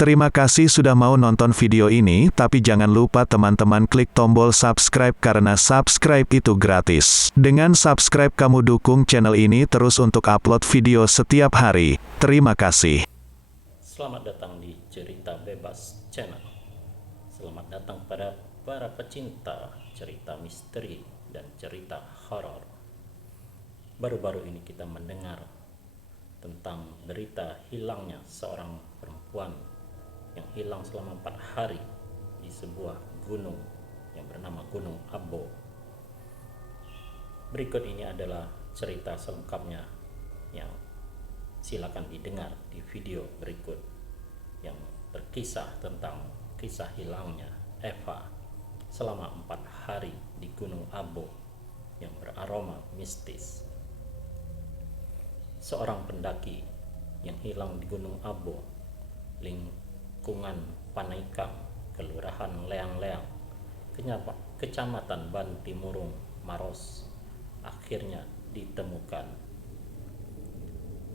Terima kasih sudah mau nonton video ini, tapi jangan lupa teman-teman klik tombol subscribe karena subscribe itu gratis. Dengan subscribe kamu dukung channel ini terus untuk upload video setiap hari. Terima kasih. Selamat datang di Cerita Bebas Channel. Selamat datang pada para pecinta cerita misteri dan cerita horor. Baru-baru ini kita mendengar tentang berita hilangnya seorang perempuan yang hilang selama 4 hari di sebuah gunung yang bernama Gunung Abo. Berikut ini adalah cerita selengkapnya yang silakan didengar di video berikut yang berkisah tentang kisah hilangnya Eva selama 4 hari di Gunung Abo yang beraroma mistis. Seorang pendaki yang hilang di Gunung Abo, lingkungan Panaikang, Kelurahan Leang-Leang, Kecamatan Bantimurung, Maros, akhirnya ditemukan.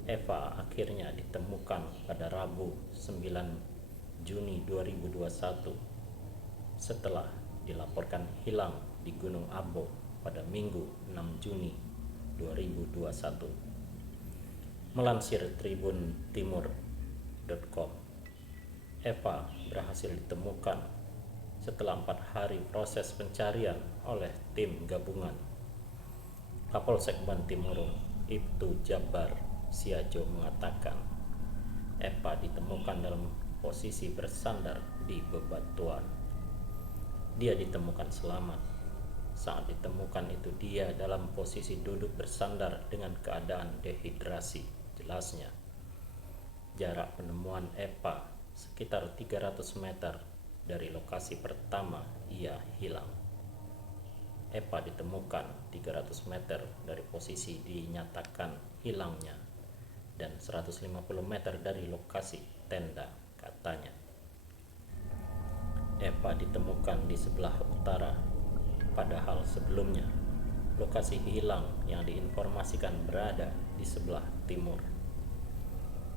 Eva akhirnya ditemukan pada Rabu 9 Juni 2021 setelah dilaporkan hilang di Gunung Abo pada Minggu 6 Juni 2021. Melansir tribuntimur.com, Eva berhasil ditemukan setelah 4 hari proses pencarian oleh tim gabungan. Kapolsek Bantimurung, Ibtu Jabar Siajo mengatakan Eva ditemukan dalam posisi bersandar di bebatuan. Dia ditemukan selamat. Saat ditemukan itu dia dalam posisi duduk bersandar dengan keadaan dehidrasi, jelasnya. Jarak penemuan Eva sekitar 300 meter dari lokasi pertama ia hilang. Eva ditemukan 300 meter dari posisi dinyatakan hilangnya dan 150 meter dari lokasi tenda, katanya. Eva ditemukan di sebelah utara, padahal sebelumnya lokasi hilang yang diinformasikan berada di sebelah timur.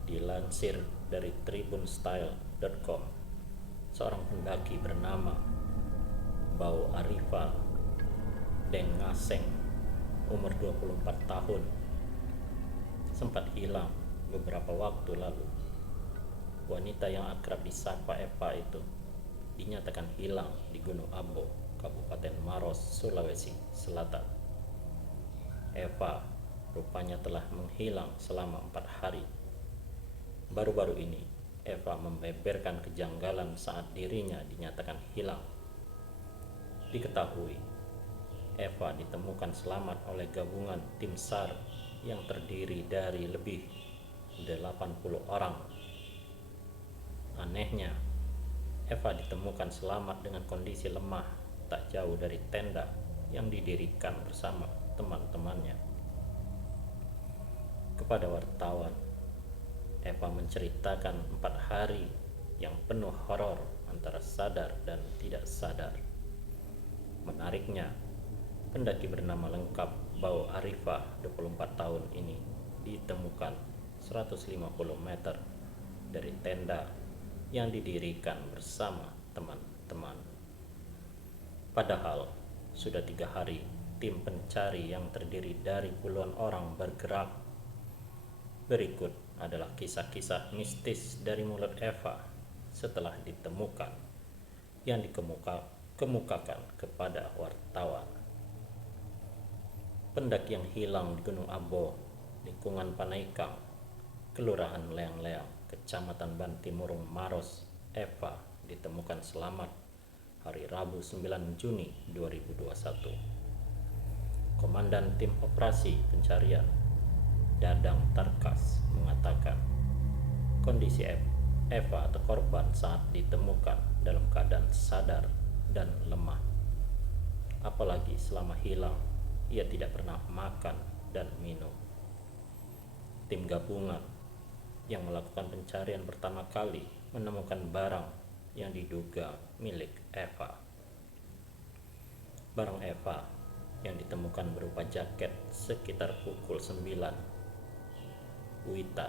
Dilansir dari tribunstyle.com, seorang pendaki bernama Bau Arifa Dengaseng, umur 24 tahun, sempat hilang beberapa waktu lalu. Wanita yang akrab disapa Eva itu dinyatakan hilang di Gunung Abo, Kabupaten Maros, Sulawesi Selatan. Eva rupanya telah menghilang selama 4 hari. Baru-baru ini Eva membeberkan kejanggalan saat dirinya dinyatakan hilang. Diketahui Eva ditemukan selamat oleh gabungan tim SAR yang terdiri dari lebih 80 orang. Anehnya, Eva ditemukan selamat dengan kondisi lemah tak jauh dari tenda yang didirikan bersama teman-temannya. Kepada wartawan, Eva menceritakan 4 hari yang penuh horor antara sadar dan tidak sadar. Menariknya, pendaki bernama lengkap Bau Arifah 24 tahun ini ditemukan 150 meter dari tenda yang didirikan bersama teman-teman. Padahal sudah 3 hari tim pencari yang terdiri dari puluhan orang bergerak. Berikut adalah kisah-kisah mistis dari mulut Eva setelah ditemukan yang dikemukakan kepada wartawan. Pendaki yang hilang di Gunung Abo, lingkungan Panaikang, Kelurahan Leang-Leang, Kecamatan Bantimurung, Maros, Eva ditemukan selamat hari Rabu 9 Juni 2021. Komandan Tim Operasi Pencarian Dadang Tarkas mengatakan kondisi Eva atau korban saat ditemukan dalam keadaan sadar dan lemah. Apalagi selama hilang ia tidak pernah makan dan minum. Tim gabungan yang melakukan pencarian pertama kali menemukan barang yang diduga milik Eva. Barang Eva yang ditemukan berupa jaket sekitar pukul 9 WITA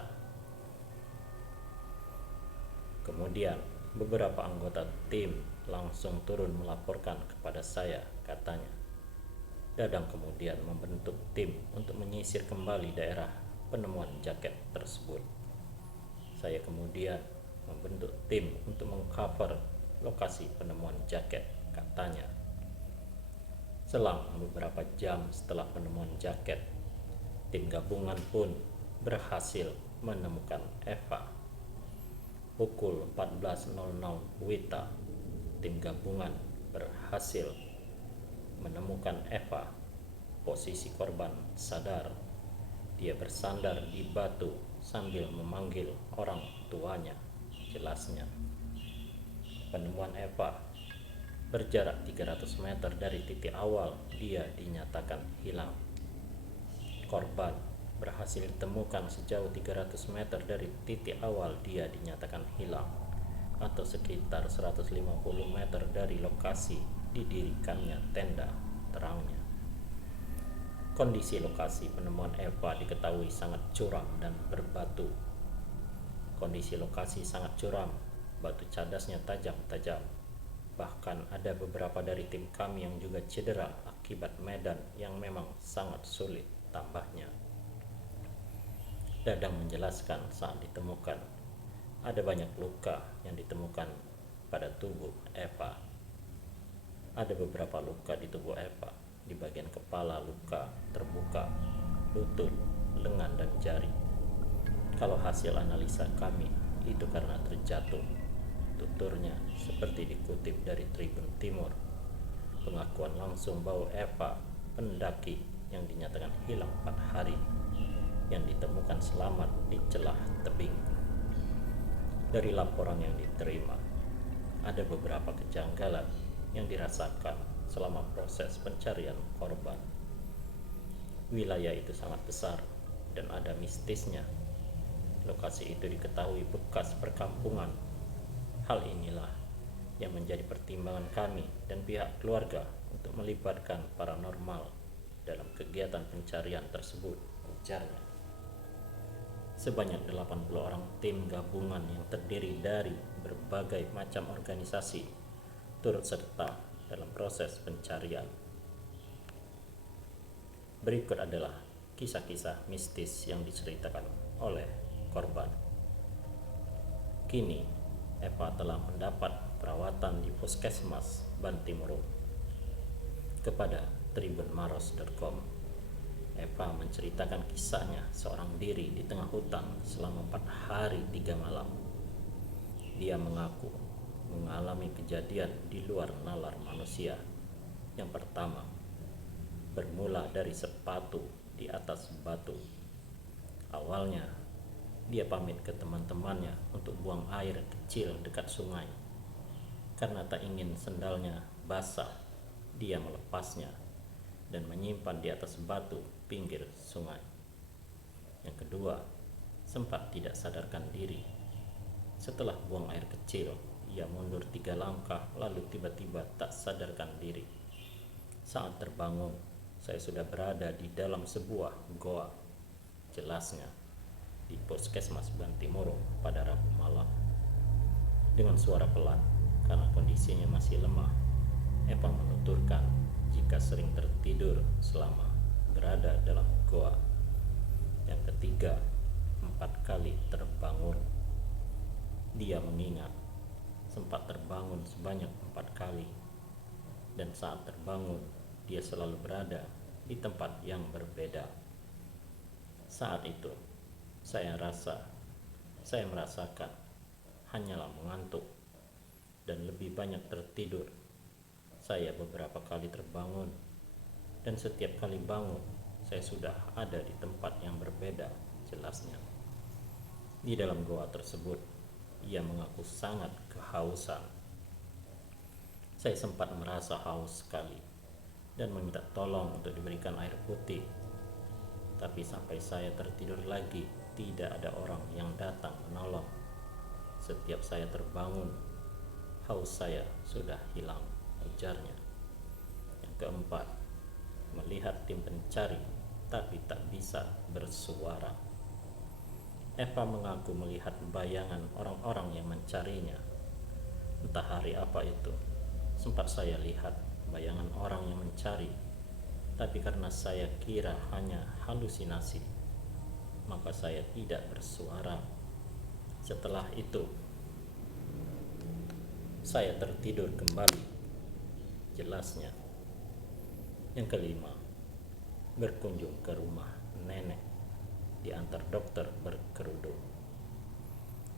Kemudian beberapa anggota tim langsung turun melaporkan kepada saya, katanya. Dadang kemudian membentuk tim untuk menyisir kembali daerah penemuan jaket tersebut. Saya kemudian membentuk tim untuk mengcover lokasi penemuan jaket, katanya. Selang beberapa jam setelah penemuan jaket, tim gabungan pun berhasil menemukan Eva. Pukul 14.00 WITA, tim gabungan berhasil menemukan Eva. Posisi korban sadar. Dia bersandar di batu sambil memanggil orang tuanya, jelasnya. Penemuan Eva berjarak 300 meter dari titik awal dia dinyatakan hilang. Korban berhasil ditemukan sejauh 300 meter dari titik awal dia dinyatakan hilang, atau sekitar 150 meter dari lokasi didirikannya tenda terangnya. Kondisi lokasi penemuan Eva diketahui sangat curam dan berbatu. Kondisi lokasi sangat curam, batu cadasnya tajam-tajam. Bahkan ada beberapa dari tim kami yang juga cedera akibat medan yang memang sangat sulit, tambahnya. Dadang menjelaskan saat ditemukan, ada banyak luka yang ditemukan pada tubuh Eva. Ada beberapa luka di tubuh Eva. Di bagian kepala luka terbuka, lutut, lengan, dan jari. Kalau hasil analisa kami, itu karena terjatuh, tuturnya seperti dikutip dari Tribun Timur. Pengakuan langsung bahwa Eva, pendaki yang dinyatakan hilang 4 hari, yang ditemukan selamat di celah tebing. Dari laporan yang diterima, ada beberapa kejanggalan yang dirasakan selama proses pencarian korban. Wilayah itu sangat besar dan ada mistisnya. Lokasi itu diketahui bekas perkampungan. Hal inilah yang menjadi pertimbangan kami dan pihak keluarga untuk melibatkan paranormal dalam kegiatan pencarian tersebut, ujarnya. Sebanyak 80 orang tim gabungan yang terdiri dari berbagai macam organisasi turut serta dalam proses pencarian. Berikut adalah kisah-kisah mistis yang diceritakan oleh korban. Kini, Eva telah mendapat perawatan di Puskesmas Bantimurung. Kepada tribunmaros.com, Eva menceritakan kisahnya seorang diri di tengah hutan selama 4 hari 3 malam. Dia mengaku mengalami kejadian di luar nalar manusia. Yang pertama, bermula dari sepatu di atas batu. Awalnya, dia pamit ke teman-temannya untuk buang air kecil dekat sungai. Karena tak ingin sendalnya basah, dia melepasnya dan menyimpan di atas batu pinggir sungai. Yang kedua, sempat tidak sadarkan diri. Setelah buang air kecil, ia mundur 3 langkah lalu tiba-tiba tak sadarkan diri. Saat terbangun, saya sudah berada di dalam sebuah goa, jelasnya, di Puskesmas Bantimurung pada Rabu malam. Dengan suara pelan, karena kondisinya masih lemah, Eva menuturkan jika sering tertidur selama berada dalam goa. Yang ketiga, 4 kali terbangun. Dia mengingat sempat terbangun sebanyak 4 kali, dan saat terbangun dia selalu berada di tempat yang berbeda. Saat itu saya merasakan hanyalah mengantuk dan lebih banyak tertidur. Saya beberapa kali terbangun, dan setiap kali bangun saya sudah ada di tempat yang berbeda, jelasnya. Di dalam goa tersebut, ia mengaku sangat kehausan. Saya sempat merasa haus sekali dan meminta tolong untuk diberikan air putih. Tapi sampai saya tertidur lagi, tidak ada orang yang datang menolong. Setiap saya terbangun, haus saya sudah hilang, ujarnya. Yang keempat, melihat tim pencari tapi tak bisa bersuara. Eva mengaku melihat bayangan orang-orang yang mencarinya. Entah hari apa itu, sempat saya lihat bayangan orang yang mencari, tapi karena saya kira hanya halusinasi, maka saya tidak bersuara. Setelah itu, saya tertidur kembali. Jelasnya. Yang kelima, berkunjung ke rumah nenek diantar dokter berkerudung.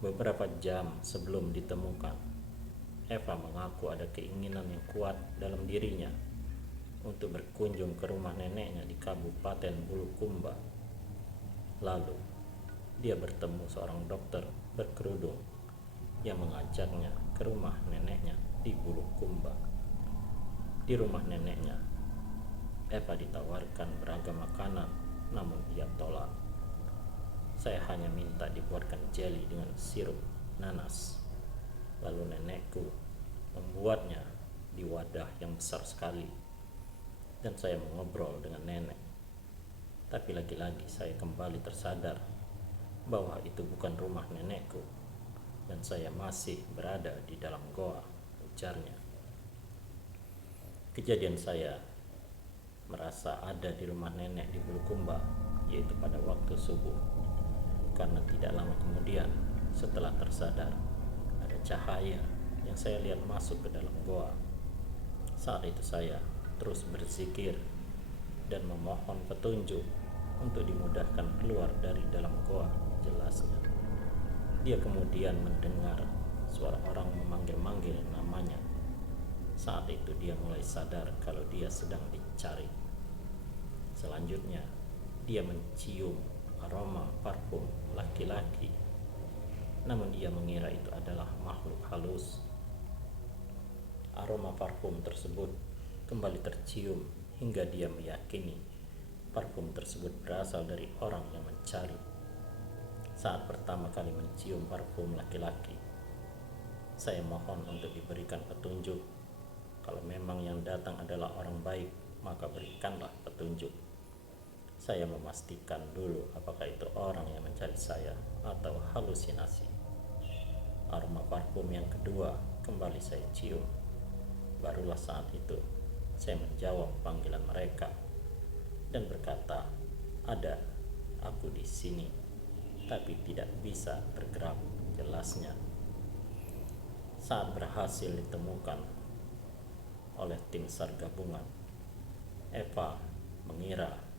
Beberapa jam sebelum ditemukan, Eva mengaku ada keinginan yang kuat dalam dirinya untuk berkunjung ke rumah neneknya di Kabupaten Bulukumba. Lalu, dia bertemu seorang dokter berkerudung yang mengajaknya ke rumah neneknya di Bulukumba. Di rumah neneknya, Eva ditawarkan beragam makanan, namun ia tolak. Saya hanya minta dibuatkan jeli dengan sirup nanas. Lalu nenekku membuatnya di wadah yang besar sekali, dan saya mengobrol dengan nenek. Tapi lagi-lagi saya kembali tersadar bahwa itu bukan rumah nenekku, dan saya masih berada di dalam goa, ujarnya. Kejadian saya merasa ada di rumah nenek di Bulukumba, yaitu pada waktu subuh. Karena tidak lama kemudian, setelah tersadar, ada cahaya yang saya lihat masuk ke dalam goa. Saat itu saya terus berzikir dan memohon petunjuk untuk dimudahkan keluar dari dalam goa, jelasnya. Dia kemudian mendengar suara orang memanggil-manggil namanya. Saat itu dia mulai sadar kalau dia sedang dicari. Selanjutnya, dia mencium aroma parfum laki-laki, namun ia mengira itu adalah makhluk halus. Aroma parfum tersebut kembali tercium hingga dia meyakini parfum tersebut berasal dari orang yang mencari. Saat pertama kali mencium parfum laki-laki, saya mohon untuk diberikan petunjuk. Kalau memang yang datang adalah orang baik, maka berikanlah petunjuk. Saya memastikan dulu apakah itu orang yang mencari saya atau halusinasi. Aroma parfum yang kedua kembali saya cium. Barulah saat itu saya menjawab panggilan mereka dan berkata, "Ada, aku di sini, tapi tidak bisa bergerak," jelasnya. Saat berhasil ditemukan oleh tim SAR gabungan, Eva mengira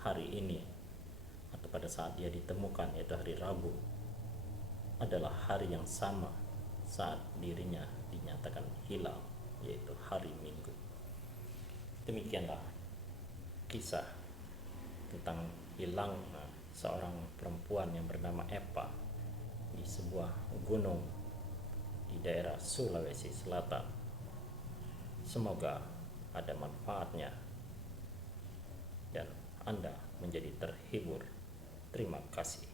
hari ini atau pada saat dia ditemukan, yaitu hari Rabu, adalah hari yang sama saat dirinya dinyatakan hilang, yaitu hari Minggu. Demikianlah kisah tentang hilang seorang perempuan yang bernama Eva di sebuah gunung di daerah Sulawesi Selatan. Semoga ada manfaatnya dan Anda menjadi terhibur. Terima kasih.